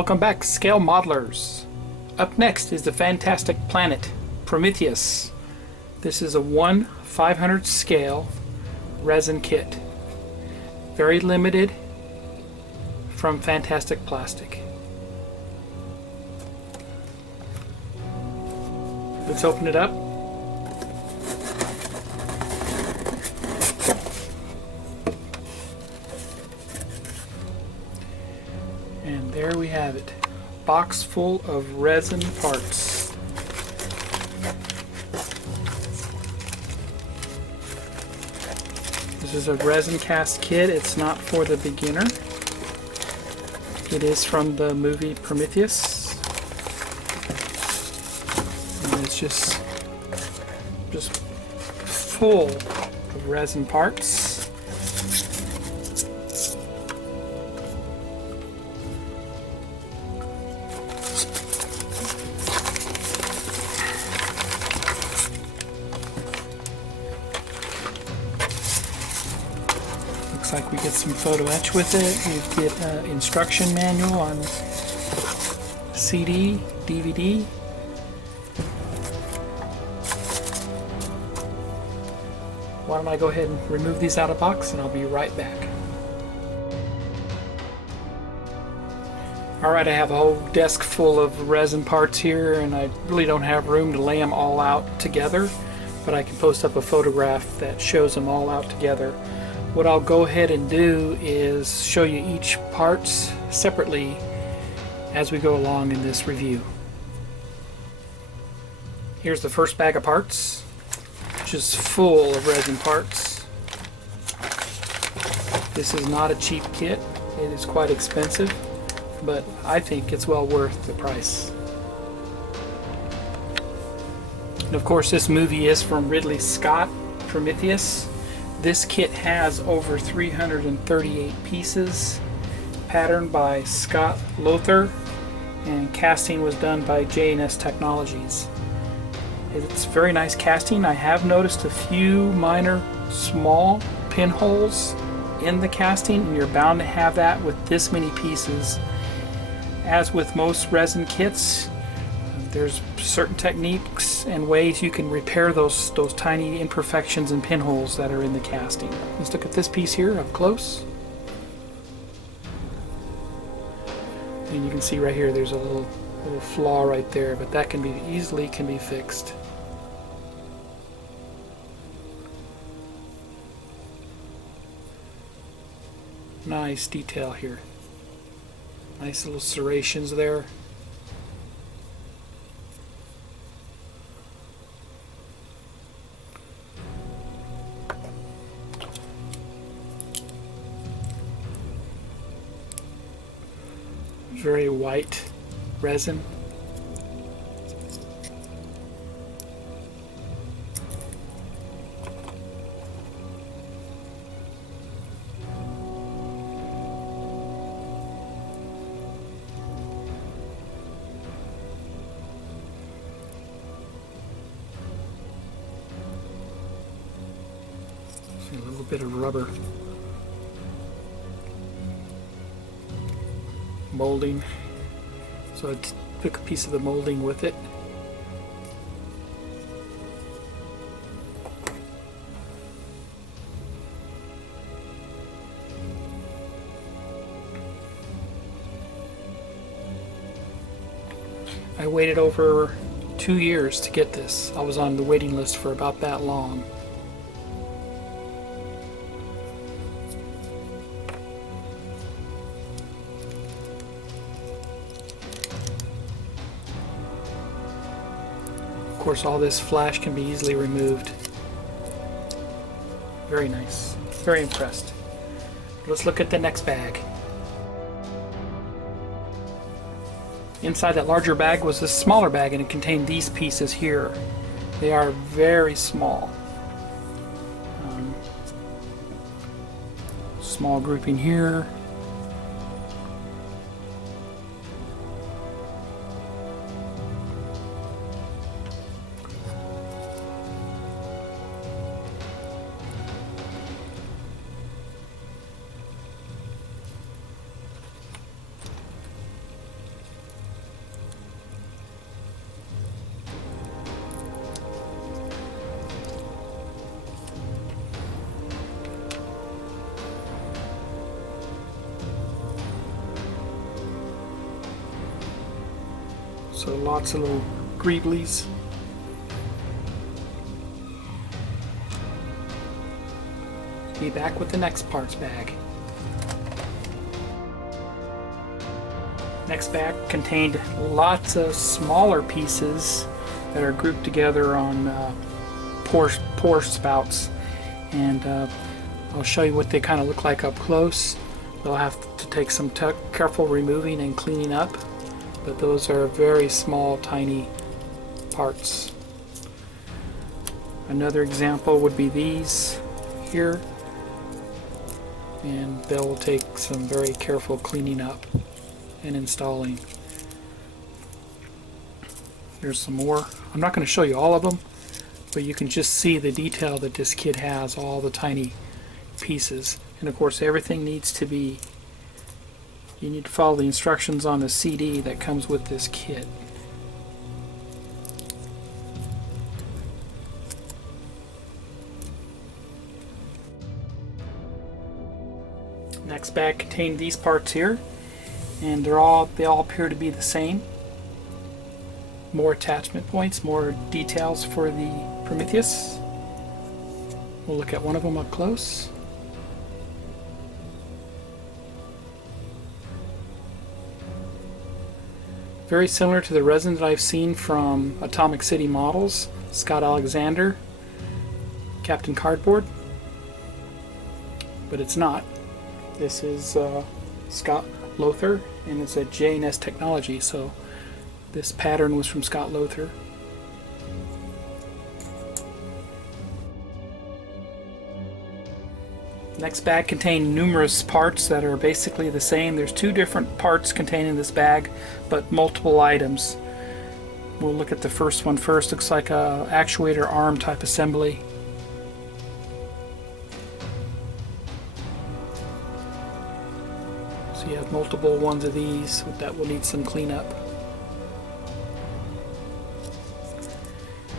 Welcome back, Scale Modelers. Up next is the fantastic planet, Prometheus. This is a 1/500 scale resin kit. Very limited from Fantastic Plastic. Let's open it up. And there we have it. Box full of resin parts. This is a resin cast kit. It's not for the beginner. It is from the movie Prometheus. And it's just full of resin parts. Looks like we get some photo etch with it. We get an instruction manual on CD, DVD. Why don't I go ahead and remove these out of the box and I'll be right back. Alright, I have a whole desk full of resin parts here and I really don't have room to lay them all out together, but I can post up a photograph that shows them all out together. What I'll go ahead and do is show you each parts separately as we go along in this review. Here's the first bag of parts, which is full of resin parts. This is not a cheap kit. It is quite expensive, but I think it's well worth the price. And of course, this movie is from Ridley Scott, Prometheus. This kit has over 338 pieces, patterned by Scott Lothar, and casting was done by J&S Technologies. It's very nice casting. I have noticed a few minor small pinholes in the casting, and you're bound to have that with this many pieces. As with most resin kits, there's certain techniques and ways you can repair those tiny imperfections and pinholes that are in the casting. Let's look at this piece here up close. And you can see right here there's a little flaw right there, but that can be easily fixed. Nice detail here. Nice little serrations there. Very white resin. See a little bit of rubber molding, so I took a piece of the molding with it. I waited over 2 years to get this. I was on the waiting list for about that long. Of course, all this flash can be easily removed. Very nice. Very impressed. Let's look at the next bag. Inside that larger bag was this smaller bag, and it contained these pieces here. They are very small. Small grouping here. So lots of little greeblies. Be back with the next parts bag. Next bag contained lots of smaller pieces that are grouped together on pore spouts, and I'll show you what they kind of look like up close. They'll have to take some careful removing and cleaning up, but those are very small, tiny parts. Another example would be these here, and they'll take some very careful cleaning up and installing. Here's some more. I'm not going to show you all of them, but you can just see the detail that this kit has, all the tiny pieces. And of course everything needs to be, you need to follow the instructions on the CD that comes with this kit. Next bag contained these parts here, and they all appear to be the same. More attachment points, more details for the Prometheus. We'll look at one of them up close. Very similar to the resin that I've seen from Atomic City Models, Scott Alexander, Captain Cardboard, but it's not. This is Scott Lothar, and it's a J&S technology, so this pattern was from Scott Lothar. Next bag contained numerous parts that are basically the same. There's two different parts contained in this bag, but multiple items. We'll look at the first one first. Looks like a actuator arm type assembly. So you have multiple ones of these that will need some cleanup.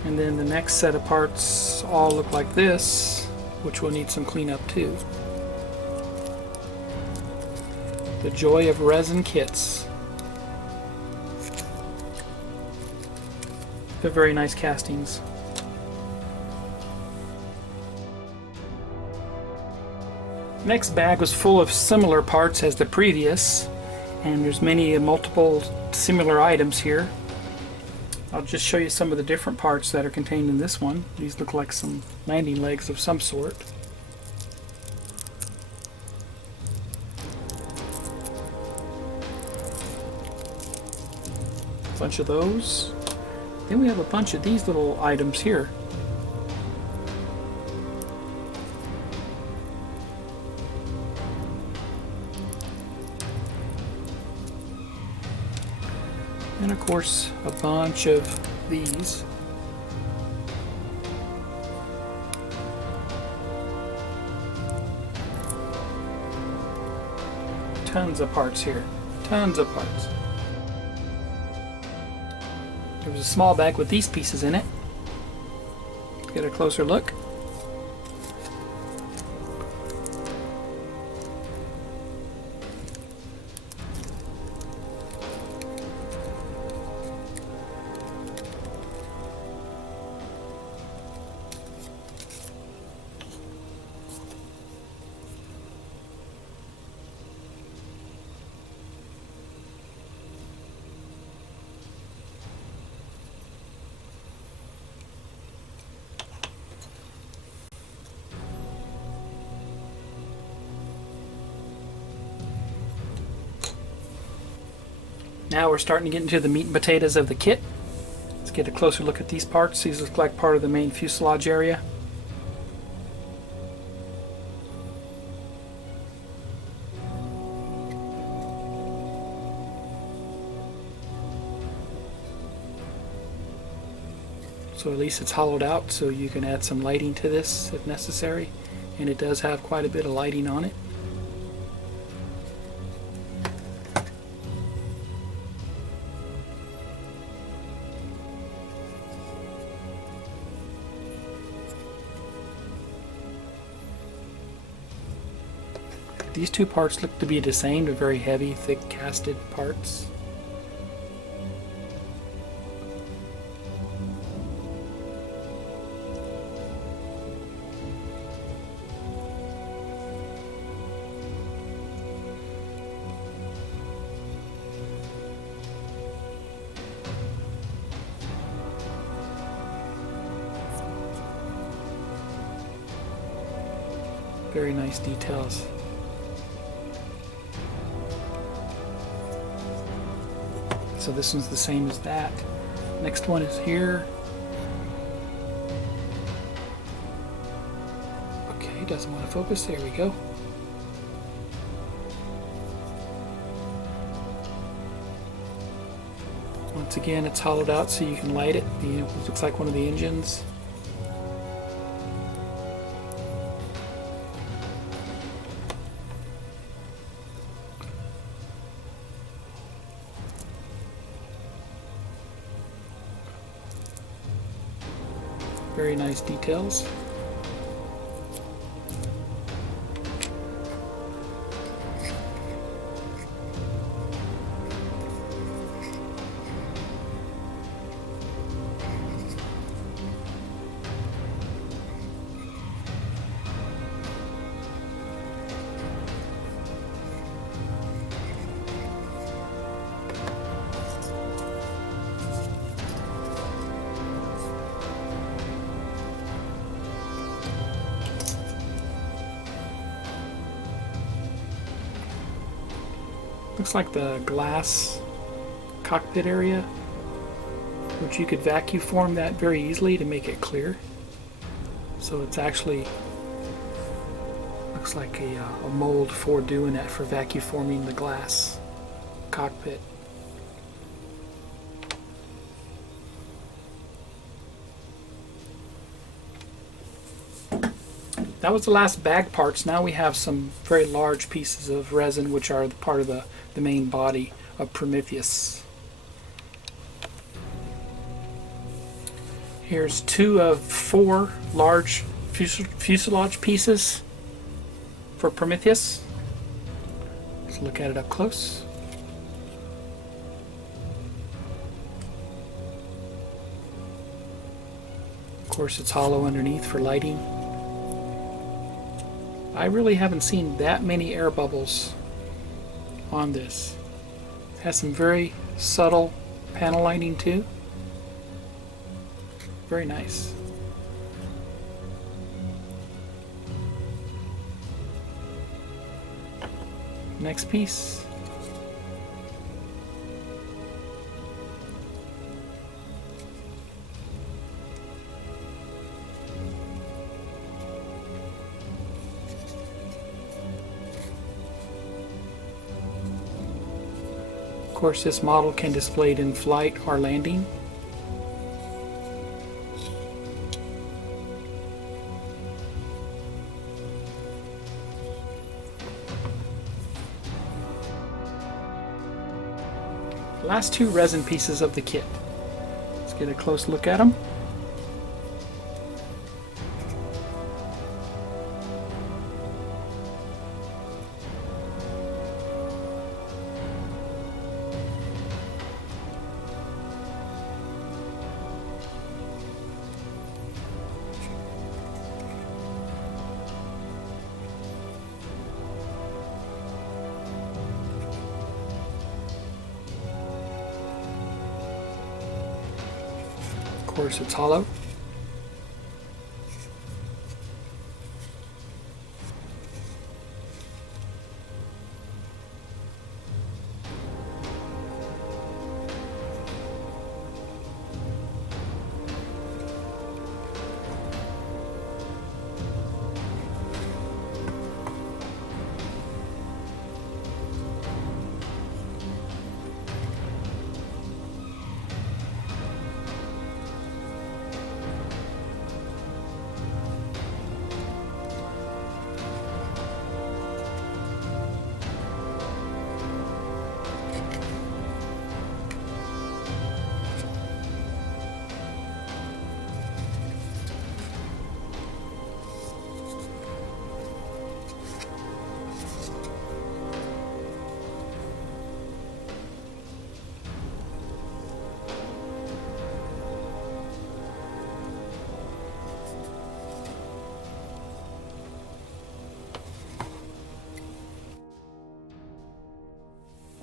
And then the next set of parts all look like this, which will need some cleanup too. The joy of resin kits. They're very nice castings. Next bag was full of similar parts as the previous, and there's multiple similar items here. I'll just show you some of the different parts that are contained in this one. These look like some landing legs of some sort. A bunch of those. Then we have a bunch of these little items here. And of course, a bunch of these. Tons of parts here. Tons of parts. There was a small bag with these pieces in it. Let's get a closer look. Now we're starting to get into the meat and potatoes of the kit. Let's get a closer look at these parts. These look like part of the main fuselage area. So at least it's hollowed out, so you can add some lighting to this if necessary. And it does have quite a bit of lighting on it. These two parts look to be the same. They're very heavy, thick casted parts. Very nice details. So this one's the same as that. Next one is here. Okay, doesn't want to focus. There we go. Once again, it's hollowed out so you can light it. It looks like one of the engines. Very nice details. Looks like the glass cockpit area, which you could vacuum form that very easily to make it clear. So it's actually looks like a mold for doing that, for vacuum forming the glass cockpit. That was the last bag parts. Now we have some very large pieces of resin, which are part of the main body of Prometheus. Here's 2 of 4 large fuselage pieces for Prometheus. Let's look at it up close. Of course, it's hollow underneath for lighting. I really haven't seen that many air bubbles on this. It has some very subtle panel lighting too. Very nice. Next piece. Of course, this model can display it in flight or landing. Last 2 resin pieces of the kit. Let's get a close look at them. Of course, it's hollow.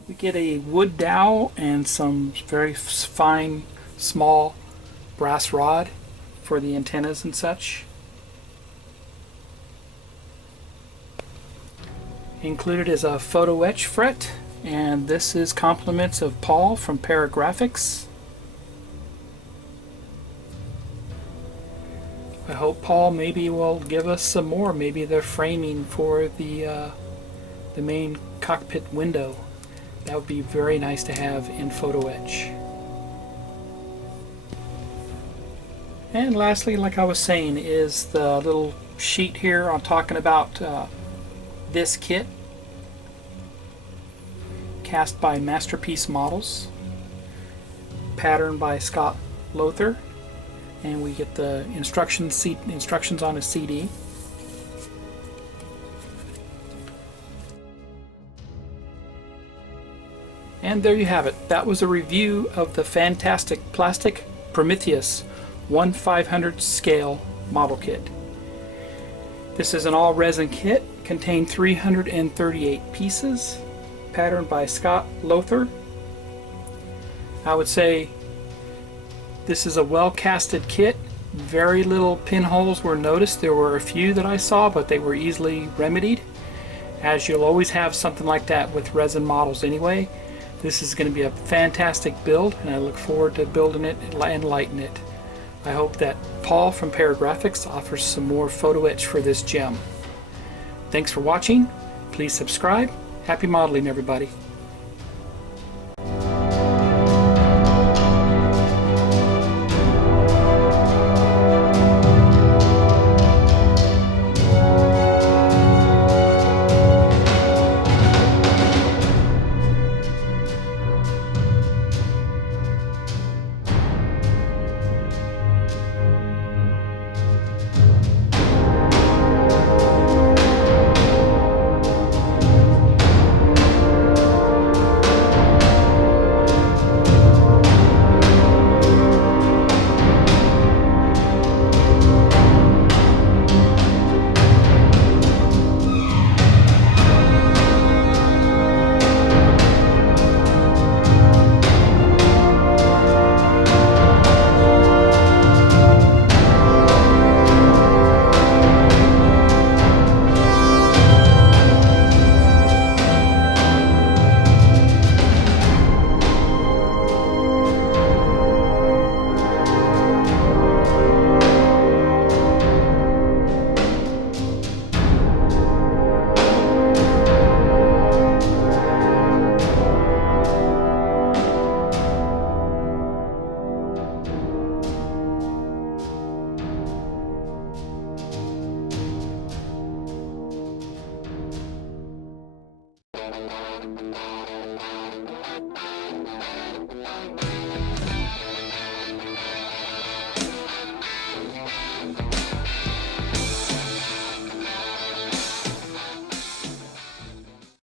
We get a wood dowel and some very fine, small brass rod for the antennas and such. Included is a photo etch fret, and this is compliments of Paul from Paragraphics. I hope Paul maybe will give us some more, maybe the framing for the main cockpit window. That would be very nice to have in photo etch. And lastly, like I was saying, is the little sheet here on talking about this kit, cast by Masterpiece Models, patterned by Scott Lothar, and we get the instructions on a CD. And there you have it. That was a review of the fantastic plastic Prometheus 1/500 scale model kit. This is an all resin kit, contained 338 pieces, patterned by Scott Lothar. I would say this is a well casted kit. Very little pinholes were noticed. There were a few that I saw, but they were easily remedied, as you'll always have something like that with resin models anyway. This is going to be a fantastic build, and I look forward to building it and lighting it. I hope that Paul from Paragraphics offers some more photo etch for this gem. Thanks for watching. Please subscribe. Happy modeling, everybody.